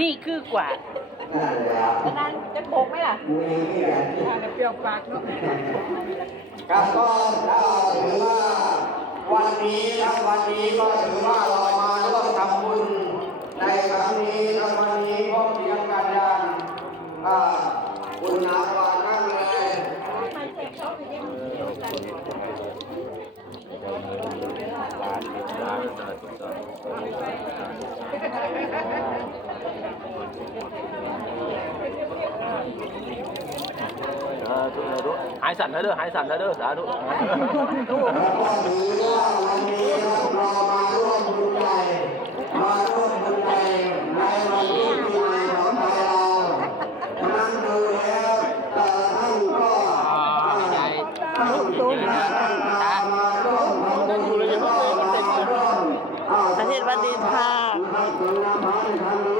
นี่คือกว่าดังนั้นจะโกงไหมล่ะเปรี้ยวปากเนาะ ครับก็ถือว่าวันนี้ครับวันนี้ก็ถือว่าเรามาร่วมทำบุญในครั้งนี้ครับวันนี้พบเพียงกันอย่างคุณนาวานั่งเลยหายสั่นเถอะเด้อหายสั่นเถอะเด้อสาธุ แล้วก็ถือว่าวันนี้เรามาร่วมบุญใหญ่มาร่วมบุญใหญ่ในวันที่ปีใหม่ของไทยเรานั้นดูแล้วแต่ท่านก็ตั้งใจมาร่วมทำบุญมาร่วม ประเทศวันดีค่ะ คุณนำพาท่าน